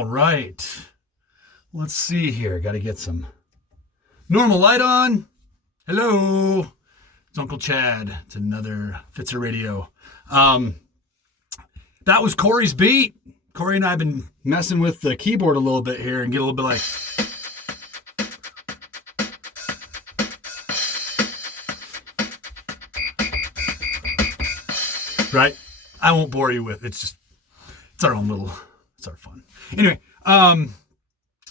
All right. Let's see here. Got to get some normal light on. Hello. It's Uncle Chad. It's another Fitzer Radio. That was Corey's beat. Corey and I have been messing with the keyboard a little bit here and get a little bit like... Right? I won't bore you with it. It's our own little, it's our fun. Anyway,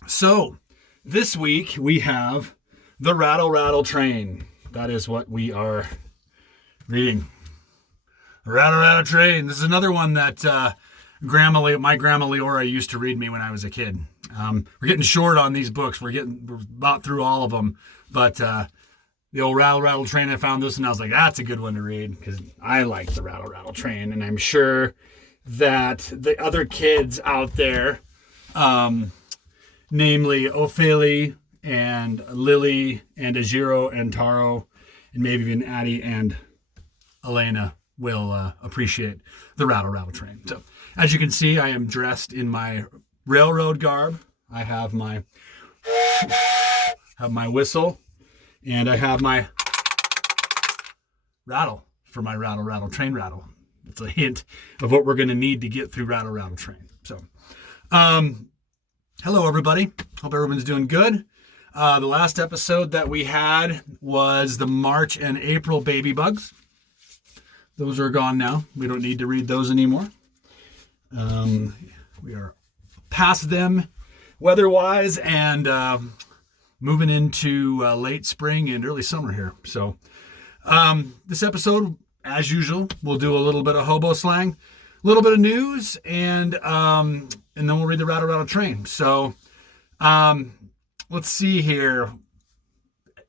so this week we have the Rattle-Rattle Train. That is what we are reading. Rattle-Rattle Train. This is another one that my grandma Leora used to read me when I was a kid. We're getting short on these books. We're about through all of them, but the old Rattle-Rattle Train, I found this and I was like, that's a good one to read because I like the Rattle-Rattle Train, and I'm sure that the other kids out there, namely Ophélie and Lily and Ajiro and Taro and maybe even Addie and Elena will appreciate the Rattle-Rattle Train. So as you can see, I am dressed in my railroad garb. I have my whistle, and I have my rattle for my Rattle-Rattle Train rattle. It's a hint of what we're going to need to get through Rattle-Rattle Train. So, hello everybody. Hope everyone's doing good. The last episode that we had was the March and April baby bugs. Those are gone now. We don't need to read those anymore. We are past them weather-wise and moving into late spring and early summer here. So this episode, as usual, we'll do a little bit of hobo slang, a little bit of news, and then we'll read the Rattle-Rattle Train. So let's see here.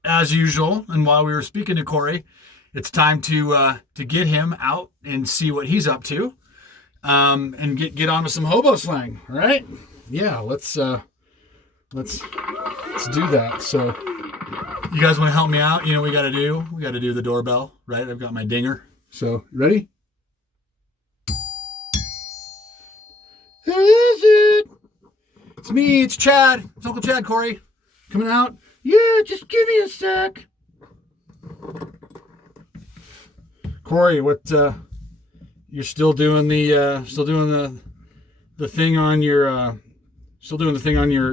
As usual, and while we were speaking to Corey, it's time to get him out and see what he's up to, and get on with some hobo slang. All right? Yeah, let's do that. So, you guys want to help me out? You know what we got to do? We got to do the doorbell, right? I've got my dinger. So, you ready? Who is it? It's me. It's Chad. It's Uncle Chad, Corey. Coming out? Yeah, just give me a sec. Corey, what, you're still doing the thing on your,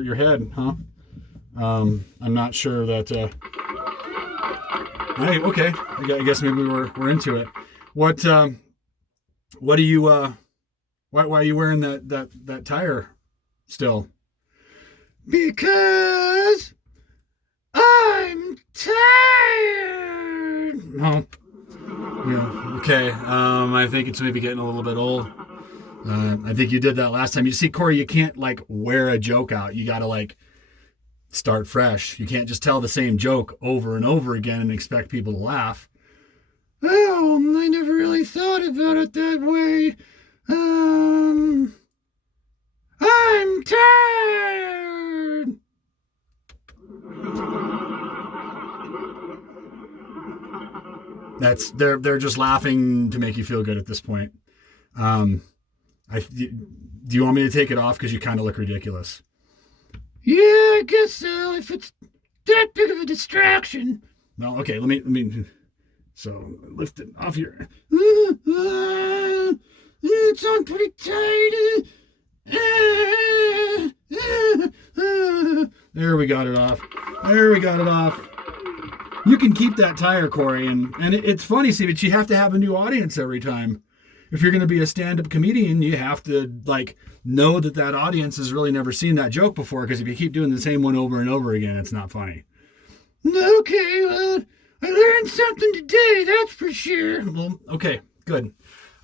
your head, huh? I'm not sure that, hey, okay. I guess maybe we're into it. What are you, why are you wearing that tire still? Because I'm tired. No. Yeah. Okay. I think it's maybe getting a little bit old. I think you did that last time. You see, Corey, you can't like wear a joke out. You got to like start fresh. You can't just tell the same joke over and over again and expect people to laugh. Oh, I never really thought about it that way. I'm tired. They're just laughing to make you feel good at this point. Do you want me to take it off because you kind of look ridiculous? Yeah, I guess so. If it's that big of a distraction. No, okay. Let me. So lift it off your. It's on pretty tight. There we got it off. You can keep that tire, Corey, and it's funny, see, but you have to have a new audience every time. If you're going to be a stand-up comedian, you have to like know that audience has really never seen that joke before, because if you keep doing the same one over and over again, it's not funny. Okay, well, I learned something today, that's for sure. Well, okay, good.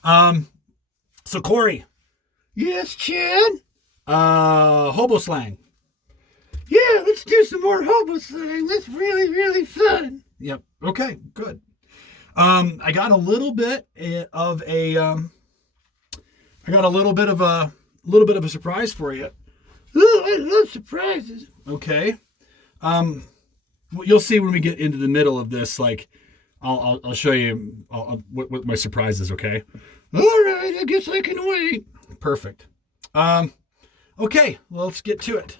So Corey. Yes, Chad? Hobo slang. Yeah, let's do some more hobo slang. That's really, really fun. Yep. Okay, good. I got a little bit of a surprise for you. Ooh, I love surprises. Okay. You'll see when we get into the middle of this. Like, I'll show you what my surprise is. Okay. All right. I guess I can wait. Perfect. Okay, well, let's get to it.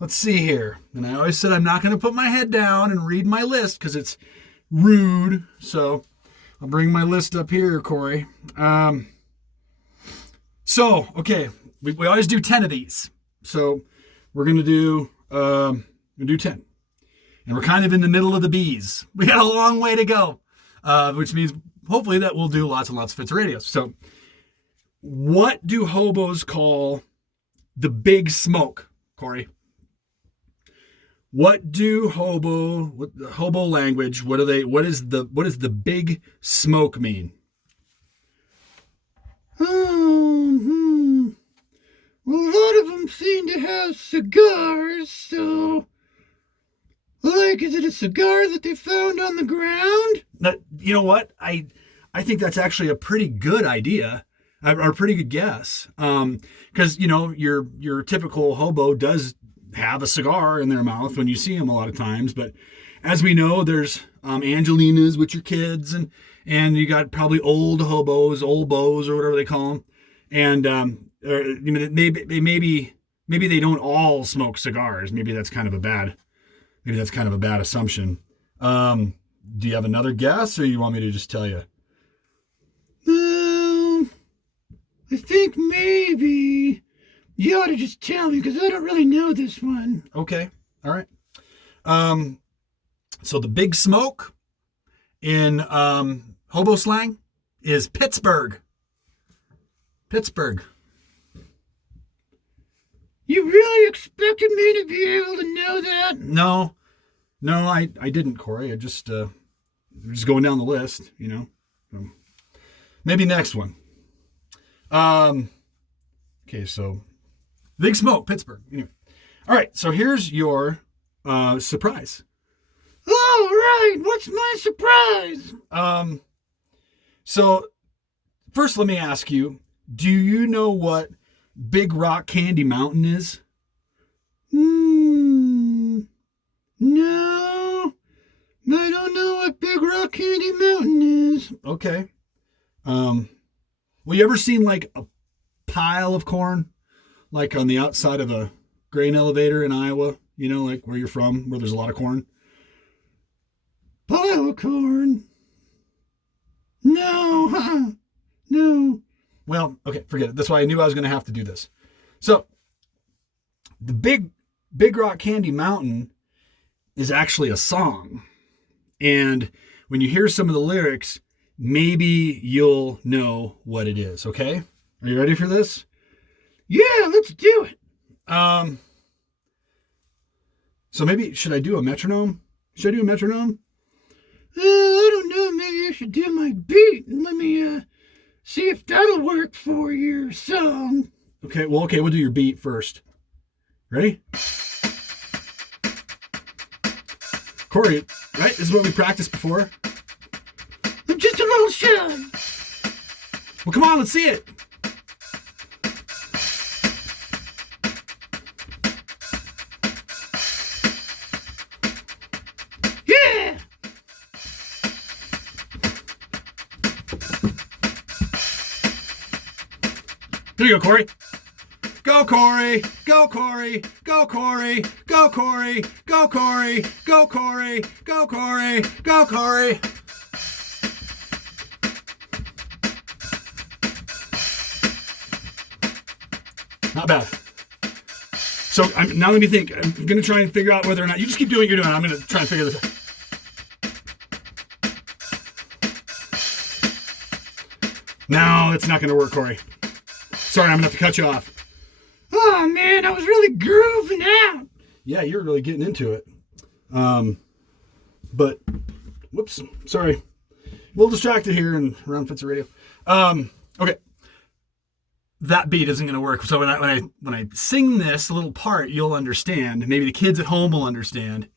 Let's see here. And I always said I'm not going to put my head down and read my list because it's rude. So I'll bring my list up here, Corey. Okay, we always do 10 of these. So we're going to do 10. And we're kind of in the middle of the bees. We got a long way to go, which means hopefully that we'll do lots and lots of Fits Radios. So what do hobos call the big smoke, Corey? What do hobo language, what is the big smoke mean? A lot of them seem to have cigars, so like, is it a cigar that they found on the ground? You know what? I think that's actually a pretty good idea, or a pretty good guess. Because your typical hobo does have a cigar in their mouth when you see them a lot of times. But as we know, there's Angelinas with your kids, and you got probably old hobos, old bows, or whatever they call them. And maybe they don't all smoke cigars. Maybe that's kind of a bad assumption. Do you have another guess, or you want me to just tell you? I think maybe you ought to just tell me, because I don't really know this one. Okay. All right. So the big smoke in hobo slang is Pittsburgh. Pittsburgh. You really expected me to be able to know that? No, I didn't, Corey. I just going down the list, Maybe next one. Okay, so big smoke, Pittsburgh. Anyway. All right, so here's your surprise. All right, what's my surprise? So first let me ask you, do you know what Big Rock Candy Mountain is? No, I don't know what Big Rock Candy Mountain is. Okay. Well, you ever seen like a pile of corn, like on the outside of a grain elevator in Iowa? Like where you're from, where there's a lot of corn. Pile of corn? No, no. Well, okay, forget it. That's why I knew I was going to have to do this. So, the Big Rock Candy Mountain is actually a song. And when you hear some of the lyrics, maybe you'll know what it is, okay? Are you ready for this? Yeah, let's do it. So maybe, should I do a metronome? Should I do a metronome? I don't know. Maybe I should do my beat and let me see if that'll work for your song. Okay, we'll do your beat first. Ready? Corey, right? This is what we practiced before. I'm just a little shy. Well, come on, let's see it. Yeah! Here you go, Corey. Go, Corey. Go, Corey. Go, Corey. Go, Corey. Go, Corey. Go, Corey. Go, Corey. Go, Corey. Not bad. So now let me think. I'm going to try and figure out whether or not... You just keep doing what you're doing. I'm going to try and figure this out. No, it's not going to work, Corey. Sorry, I'm going to have to cut you off. Oh, man, I was really grooving out. Yeah, you're really getting into it. But, whoops, sorry. A little distracted here and around Fits Radio. Okay. That beat isn't going to work. So when I sing this little part, you'll understand. Maybe the kids at home will understand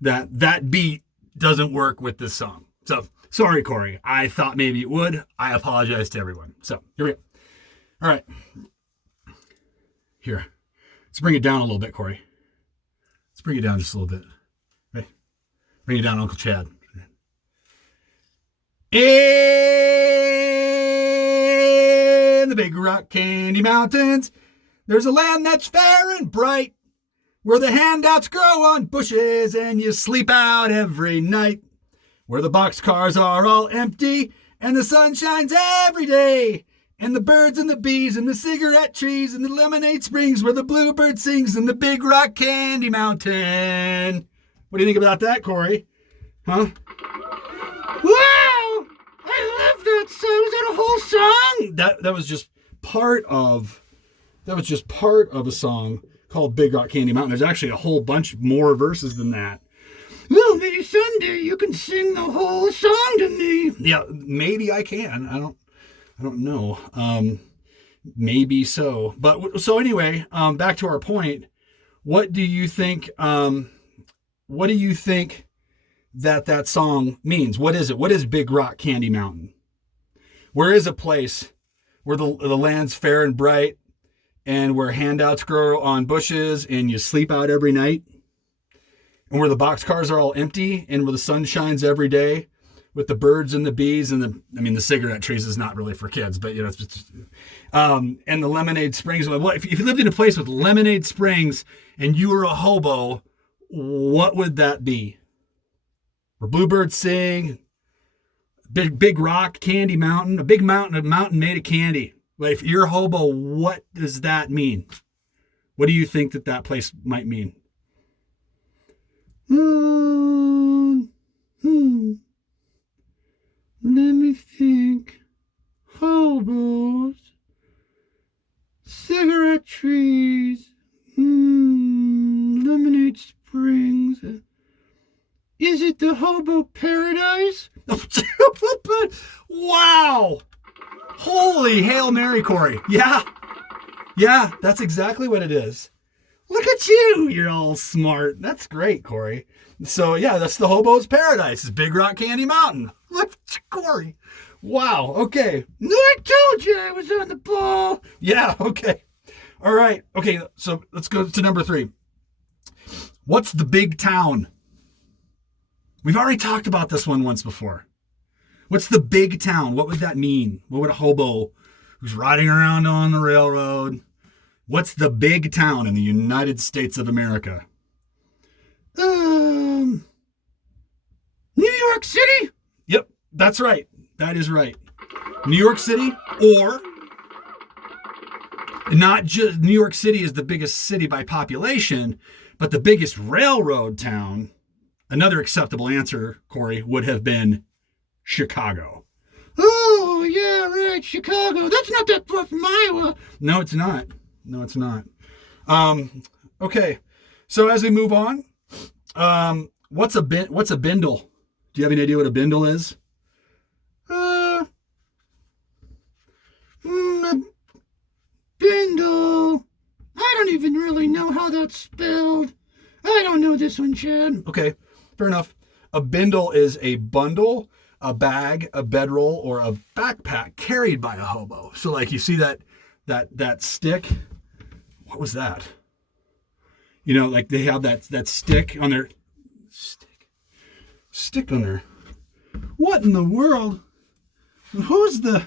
that beat doesn't work with this song. So, sorry, Corey. I thought maybe it would. I apologize to everyone. So, here we go. All right. Here. Let's bring it down a little bit, Corey. Let's bring it down just a little bit. Okay. Bring it down, Uncle Chad. In the Big Rock Candy Mountains, There's a land that's fair and bright, where the handouts grow on bushes and you sleep out every night. Where the boxcars are all empty and the sun shines every day. And the birds and the bees and the cigarette trees and the lemonade springs where the bluebird sings and the Big Rock Candy Mountain. What do you think about that, Corey? Huh? Wow! I love that song. Was that a whole song? That was just part of a song called Big Rock Candy Mountain. There's actually a whole bunch more verses than that. Well, maybe someday you can sing the whole song to me. Yeah, maybe I can. I don't know. Maybe so. But so anyway, back to our point. What do you think? What do you think that song means? What is it? What is Big Rock Candy Mountain? Where is a place where the land's fair and bright, and where handouts grow on bushes, and you sleep out every night, and where the boxcars are all empty, and where the sun shines every day, with the birds and the bees and the cigarette trees is not really for kids, but you know, and the lemonade springs. Well, if you lived in a place with lemonade springs and you were a hobo, what would that be? Where bluebirds sing, big rock, candy mountain, a mountain made of candy. Like, if you're a hobo, what does that mean? What do you think that place might mean? Let me think. Hobos. Cigarette trees. Lemonade springs. Is it the hobo paradise? Wow! Holy Hail Mary, Corey. Yeah, that's exactly what it is. Look at you. You're all smart. That's great, Corey. So, yeah, that's the hobo's paradise. It's Big Rock Candy Mountain. Look at Corey. Wow. Okay. I told you I was on the ball. Yeah. Okay. All right. Okay. So let's go to number 3. What's the big town? We've already talked about this one once before. What's the big town? What would that mean? What would a hobo who's riding around on the railroad? What's the big town in the United States of America? New York City? Yep, that's right. That is right. New York City, or not just New York City is the biggest city by population, but the biggest railroad town. Another acceptable answer, Corey, would have been Chicago. Oh, yeah, right, Chicago. That's not that far from Iowa. No, it's not. Okay, so as we move on, what's a bindle? Do you have any idea what a bindle is? A bindle. I don't even really know how that's spelled. I don't know this one, Chad. Okay, fair enough. A bindle is a bundle, a bag, a bedroll, or a backpack carried by a hobo. So, like, you see that stick. What was that? You know, like they have that stick on their stick on their. What in the world? Who's the?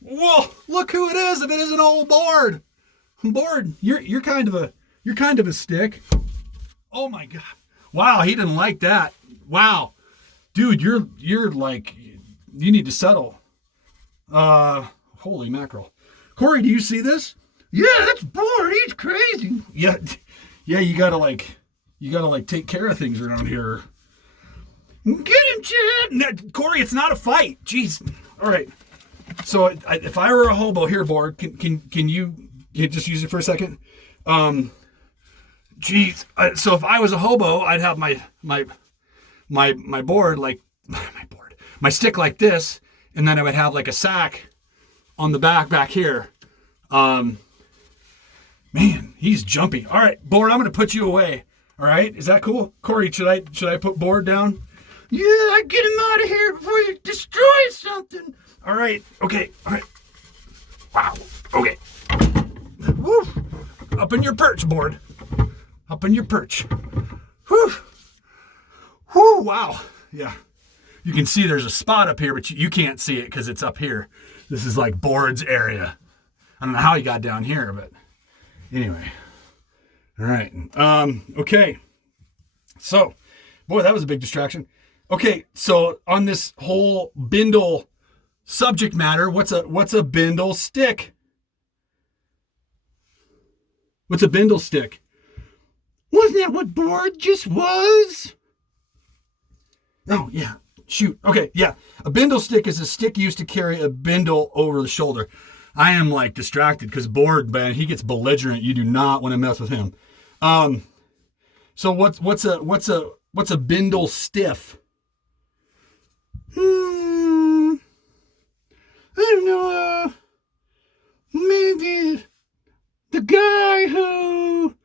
Whoa! Look who it is! If it isn't old Board. Board, you're kind of a stick. Oh my God! Wow, he didn't like that. Wow, dude, you're like, you need to settle. Holy mackerel, Corey, do you see this? Yeah, that's Board. He's crazy. Yeah, you gotta take care of things around here. Get him, Chad. No, Corey, it's not a fight. Jeez. All right. So if I were a hobo here, Board, can you just use it for a second? Jeez. So if I was a hobo, I'd have my board like my stick like this, and then I would have like a sack on the back here. Man, he's jumpy. All right, Board, I'm gonna put you away. All right, is that cool? Corey, should I put Board down? Yeah, get him out of here before you destroy something. All right. Okay. All right. Wow. Okay. Woo. Up in your perch, Board. Up in your perch. Whew. Whew. Wow. Yeah. You can see there's a spot up here, but you can't see it because it's up here. This is like Board's area. I don't know how he got down here, but Anyway. All right. Okay. So, boy, that was a big distraction. Okay, so on this whole bindle subject matter, what's a bindle stick? What's a bindle stick? Wasn't that what board just was? Oh, yeah. Shoot. Okay, yeah. A bindle stick is a stick used to carry a bindle over the shoulder. I am like distracted because bored, man, he gets belligerent. You do not want to mess with him. So what's a bindle stiff? I don't know. Maybe the guy who,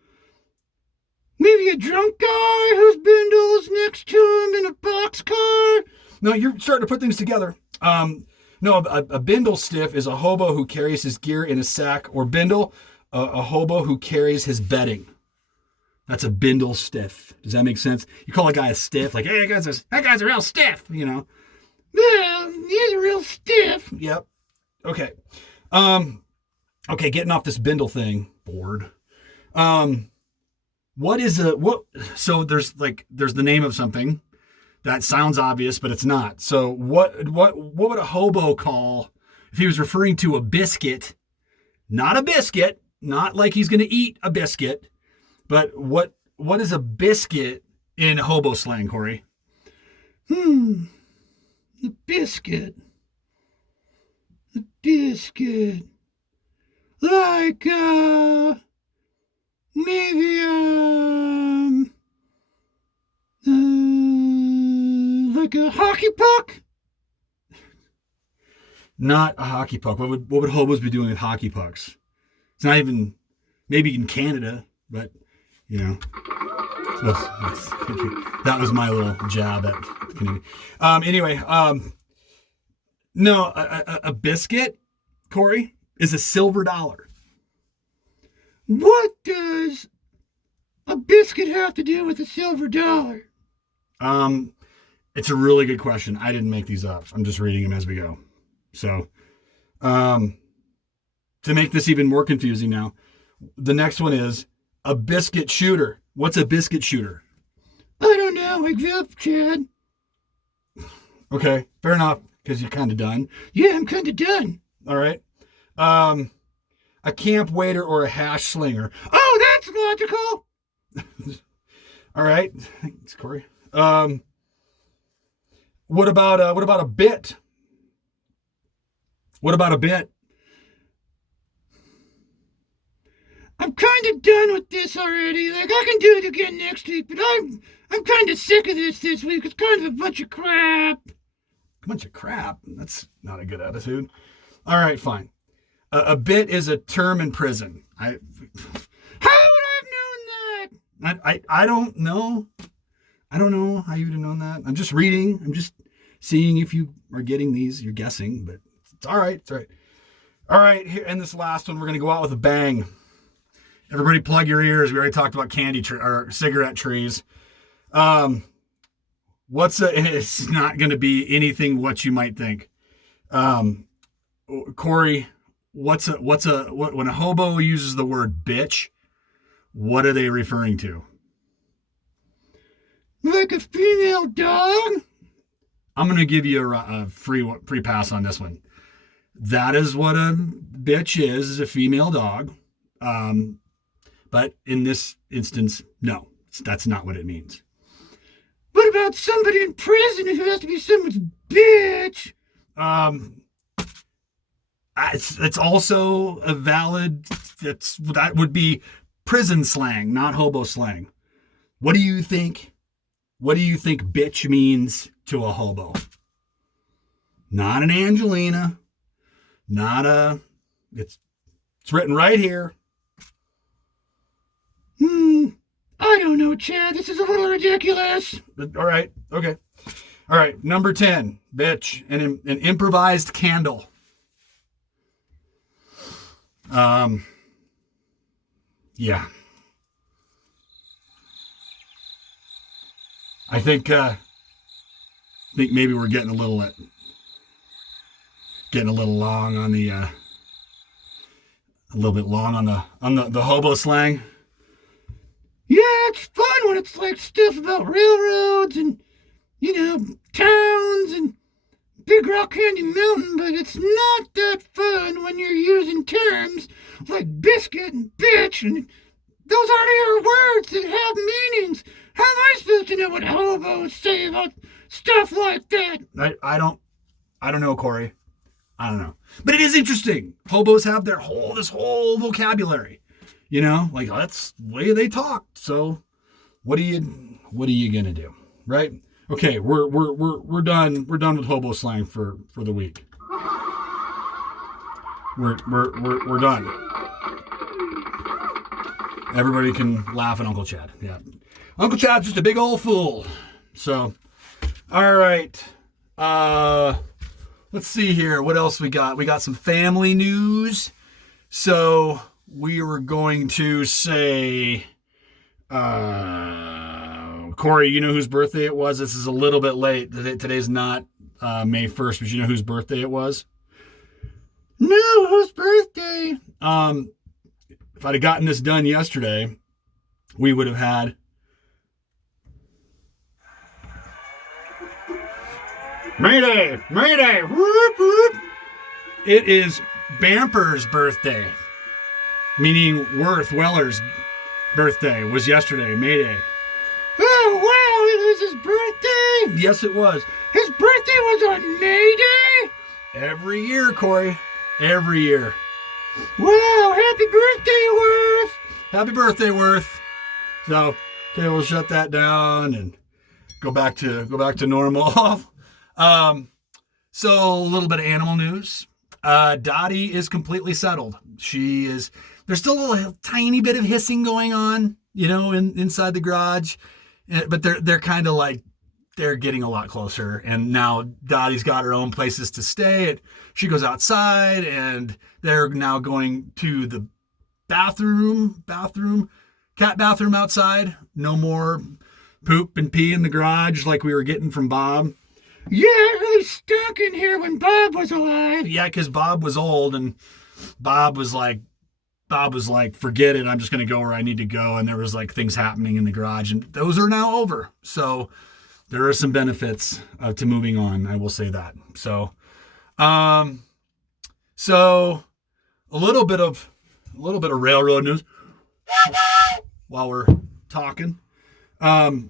maybe a drunk guy whose bindle is next to him in a boxcar. No, you're starting to put things together. No, a bindle stiff is a hobo who carries his gear in a sack or bindle. A hobo who carries his bedding. That's a bindle stiff. Does that make sense? You call a guy a stiff, like, hey, that guy's a real stiff, you know? Yeah, he's real stiff. Yep. Okay. Okay, getting off this bindle thing. Bored. So there's the name of something that sounds obvious, but it's not. So what would a hobo call if he was referring to a biscuit? Not a biscuit, not like he's going to eat a biscuit, but what is a biscuit in hobo slang, Corey? A biscuit. A biscuit. Like, maybe, like a hockey puck? Not a hockey puck. What would hobos be doing with hockey pucks? It's not even, maybe in Canada, but, you know. That was my little jab at Canadian. Anyway, no, a biscuit, Corey, is a silver dollar. What does a biscuit have to do with a silver dollar? It's a really good question. I didn't make these up. I'm just reading them as we go. So, to make this even more confusing now, the next one is a biscuit shooter. What's a biscuit shooter? I don't know. I grew up, Chad. Okay, fair enough, because you're kind of done. Yeah, I'm kind of done. All right. A camp waiter or a hash slinger. Oh, that's logical. All right. Thanks, Corey. What about a bit? What about a bit? I'm kind of done with this already. Like, I can do it again next week, but I'm kind of sick of this week. It's kind of a bunch of crap. A bunch of crap? That's not a good attitude. All right, fine. A bit is a term in prison. How would I have known that? I don't know. I don't know how you would have known that. I'm just reading. I'm just seeing if you are getting these. You're guessing, but it's all right. It's all right. All right, here, and this last one, we're going to go out with a bang. Everybody plug your ears. We already talked about or cigarette trees. It's not going to be anything what you might think. Corey, when a hobo uses the word bitch, what are they referring to? Like a female dog? I'm going to give you a free pass on this one. That is what a bitch is a female dog. But in this instance, no, that's not what it means. What about somebody in prison who has to be someone's bitch? It's also a valid, that would be prison slang, not hobo slang. What do you think bitch means to a hobo? Not an Angelina, it's written right here. I don't know, Chad. This is a little ridiculous. All right. Okay. All right. Number 10, bitch, an improvised candle. Yeah. I think maybe we're getting a little long on the A little bit long on the hobo slang. Yeah, it's fun when it's like stuff about railroads and, towns and Big Rock Candy Mountain, but it's not that fun when you're using terms like biscuit and bitch, and those aren't your words that have meanings. How am I supposed to know what hobos say about stuff like that? I don't know, Corey. I don't know. But it is interesting. Hobos have this whole vocabulary. Like that's the way they talk. So what are you gonna do? Right? Okay, we're done. We're done with hobo slang for the week. We're done. Everybody can laugh at Uncle Chad. Yeah. Uncle Chad's just a big old fool. So all right. Let's see here. What else we got? We got some family news. So we were going to say, Corey, you know whose birthday it was? This is a little bit late. Today's not May 1st, but you know whose birthday it was? No, whose birthday? If I'd have gotten this done yesterday, we would have had Mayday! Mayday! Whoop, whoop. It is Bamper's birthday, meaning Worth Weller's birthday was yesterday, Mayday. Oh, wow, it was his birthday? Yes, it was. His birthday was on May Day? Every year, Corey. Every year. Wow, happy birthday, Worth. Happy birthday, Worth. So, okay, we'll shut that down and go back to normal. So a little bit of animal news. Dottie is completely settled. There's still a tiny bit of hissing going on, inside the garage, but they're kind of like, they're getting a lot closer. And now Dottie's got her own places to stay. She goes outside and they're now going to the cat bathroom outside. No more poop and pee in the garage like we were getting from Bob. Yeah, it really stunk in here when Bob was alive. Yeah, because Bob was old and Bob was like, forget it. I'm just going to go where I need to go. And there was like things happening in the garage and those are now over. So there are some benefits to moving on. I will say that. So, so a little bit of railroad news while we're talking. Corey,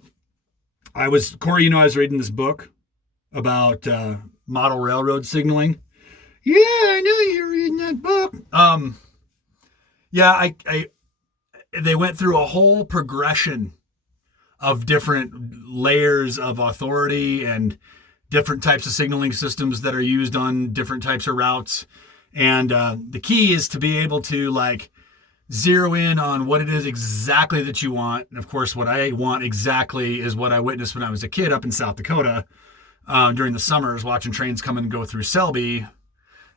I was reading this book about model railroad signaling. Yeah, I know you're reading that book. Yeah, they went through a whole progression of different layers of authority and different types of signaling systems that are used on different types of routes. And the key is to be able to like zero in on what it is exactly that you want. And of course, what I want exactly is what I witnessed when I was a kid up in South Dakota during the summers, watching trains come and go through Selby.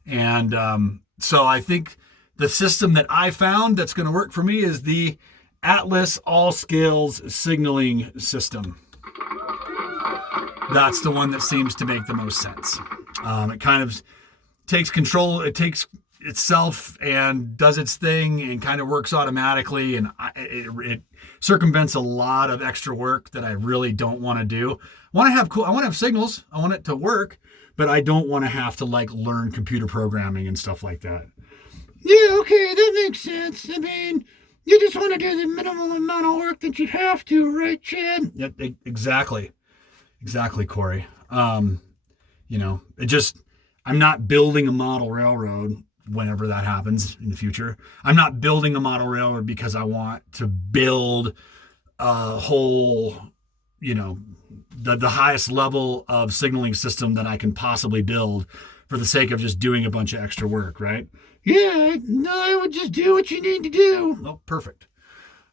And so I think the system that I found that's going to work for me is the Atlas All Scales Signaling System. That's the one that seems to make the most sense. It kind of takes control. It takes itself and does its thing and kind of works automatically. And it circumvents a lot of extra work that I really don't want to do. I want to have signals. I want it to work, but I don't want to have to like learn computer programming and stuff like that. Yeah, okay, that makes sense. I mean, you just want to do the minimal amount of work that you have to, right, Chad? Yeah, exactly, Corey. I'm not building a model railroad whenever that happens in the future. I'm not building a model railroad because I want to build a whole, the highest level of signaling system that I can possibly build for the sake of just doing a bunch of extra work, right? Yeah, no, I would just do what you need to do. Oh, perfect.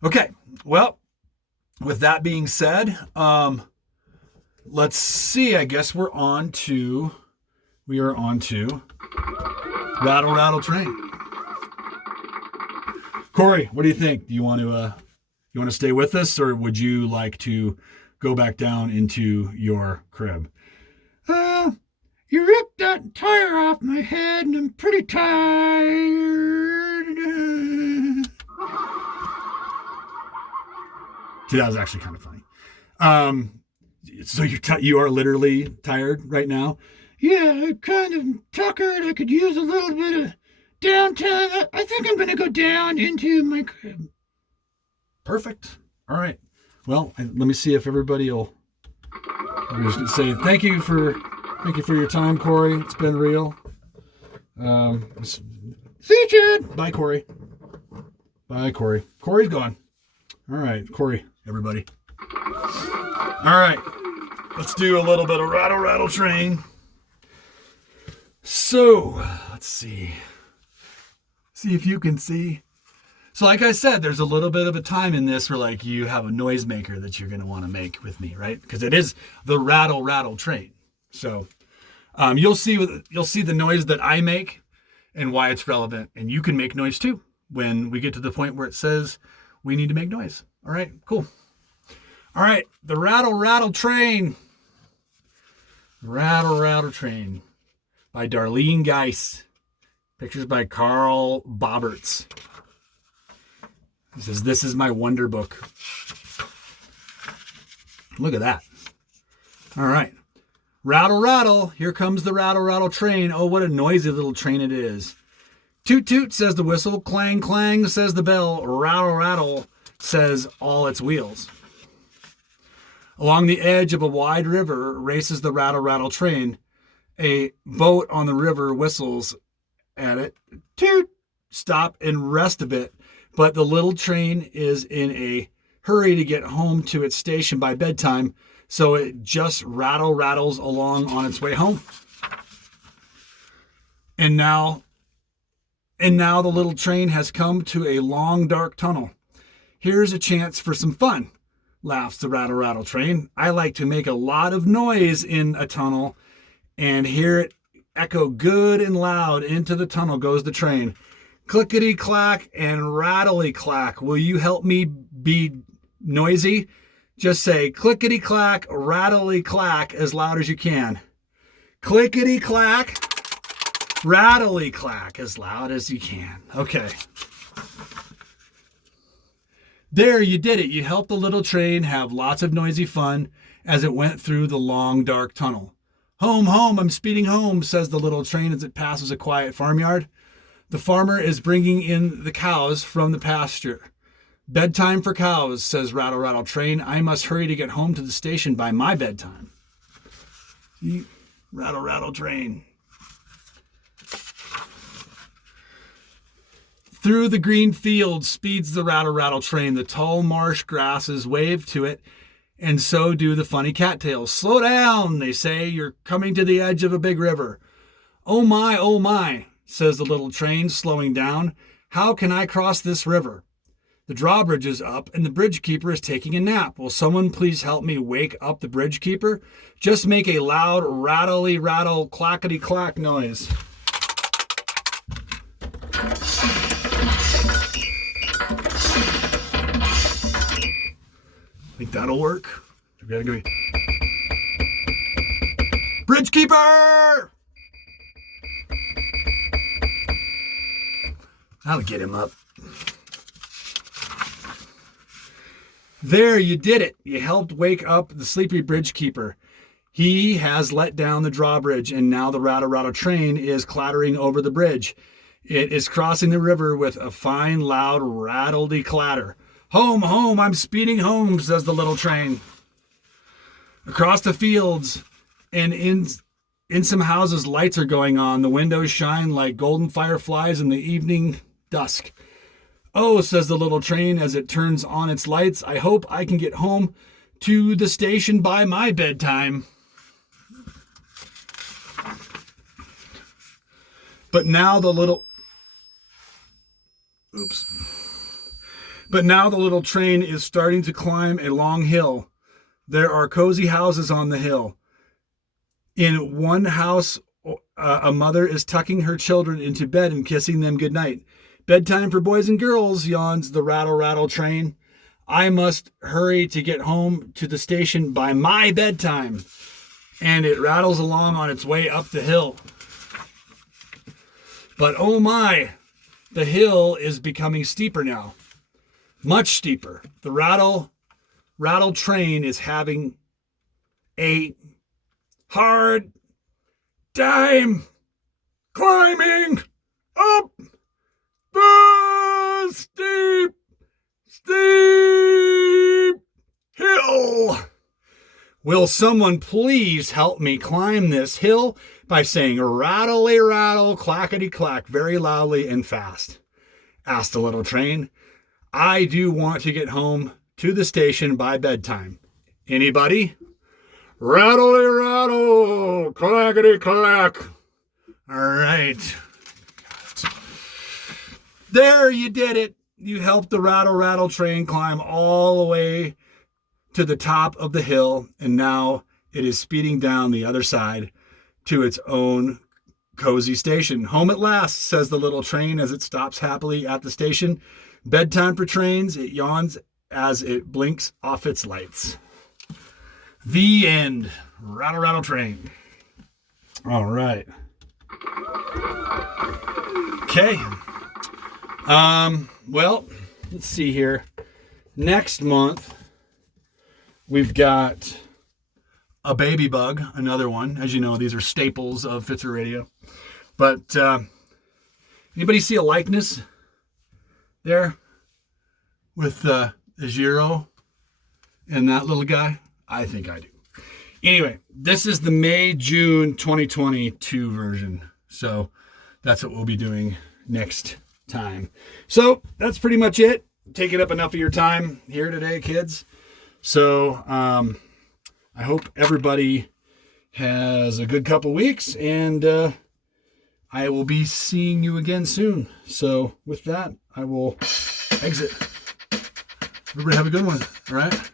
Okay, well, with that being said, let's see. I guess we are on to Rattle-Rattle Train. Corey, what do you think? Do you want to stay with us, or would you like to go back down into your crib? You ripped that tire off my head and I'm pretty tired. See, that was actually kind of funny. So you are literally tired right now? Yeah, I'm kind of tuckered. I could use a little bit of downtime. I think I'm going to go down into my crib. Perfect. All right. Well, let me see if everybody will. I'm just gonna say thank you for your time, Corey. It's been real. See you, Chad. Bye, Corey. Bye, Corey. Corey's gone. All right, Corey, everybody. All right, let's do a little bit of rattle, rattle, train. So, let's see. See if you can see. So like I said, there's a little bit of a time in this where like you have a noisemaker that you're going to want to make with me, right? Because it is the rattle, rattle train. So you'll see the noise that I make and why it's relevant. And you can make noise too when we get to the point where it says we need to make noise. All right, cool. All right, the rattle, rattle train. Rattle, rattle train by Darlene Geis. Pictures by Carl Boberts. He says, this is my wonder book. Look at that. All right. Rattle, rattle. Here comes the rattle, rattle train. Oh, what a noisy little train it is. Toot, toot, says the whistle. Clang, clang, says the bell. Rattle, rattle, says all its wheels. Along the edge of a wide river races the rattle, rattle train. A boat on the river whistles at it. Toot, stop and rest a bit. But the little train is in a hurry to get home to its station by bedtime, so it just rattles along on its way home. And now the little train has come to a long, dark tunnel. Here's a chance for some fun, laughs the rattle, rattle train. I like to make a lot of noise in a tunnel and hear it echo good and loud. Into the tunnel goes the train. Clickety-clack and rattly-clack. Will you help me be noisy? Just say clickety-clack, rattly-clack as loud as you can. Clickety-clack, rattly-clack as loud as you can. Okay. There, you did it. You helped the little train have lots of noisy fun as it went through the long, dark tunnel. Home, home, I'm speeding home, says the little train as it passes a quiet farmyard. The farmer is bringing in the cows from the pasture. Bedtime for cows, says Rattle, Rattle train. I must hurry to get home to the station by my bedtime. Rattle, rattle train. Through the green fields speeds the rattle, rattle train. The tall marsh grasses wave to it, and so do the funny cattails. Slow down, they say. You're coming to the edge of a big river. Oh my, says the little train, slowing down. How can I cross this river? The drawbridge is up, and the bridge keeper is taking a nap. Will someone please help me wake up the bridge keeper? Just make a loud rattly rattle clackety clack noise. Think that'll work? We gotta go. Bridge keeper! That'll get him up. There, you did it. You helped wake up the sleepy bridge keeper. He has let down the drawbridge, and now the rattle, rattle train is clattering over the bridge. It is crossing the river with a fine, loud, rattledy clatter. Home, home, I'm speeding home, says the little train. Across the fields and in some houses, lights are going on. The windows shine like golden fireflies in the evening dusk. Oh, says the little train as it turns on its lights. I hope I can get home to the station by my bedtime. But now the little train is starting to climb a long hill. There are cozy houses on the hill. In one house, a mother is tucking her children into bed and kissing them goodnight. Bedtime for boys and girls, yawns the rattle, rattle train. I must hurry to get home to the station by my bedtime. And it rattles along on its way up the hill. But oh my, the hill is becoming steeper now. Much steeper. The rattle Rattle Train is having a hard time climbing up the steep hill. Will someone please help me climb this hill by saying rattle-a-rattle, clackety-clack very loudly and fast? Asked the little train. I do want to get home to the station by bedtime. Anybody? Rattle-a-rattle, clackety-clack. All right. There, you did it. You helped the rattle-rattle train climb all the way to the top of the hill, and now it is speeding down the other side to its own cozy station. Home at last, says the little train as it stops happily at the station. Bedtime for trains. It yawns as it blinks off its lights. The end. Rattle-Rattle Train. All right. Okay. Well, let's see here. Next month, we've got a baby bug, another one. As you know, these are staples of Fitzer Radio. But anybody see a likeness there with Zero and that little guy? I think I do. Anyway, this is the May-June 2022 version. So that's what we'll be doing next time. So that's pretty much it. Taking up enough of your time here today, kids. So I hope everybody has a good couple weeks, and I will be seeing you again soon. So with that, I will exit. Everybody have a good one. All right.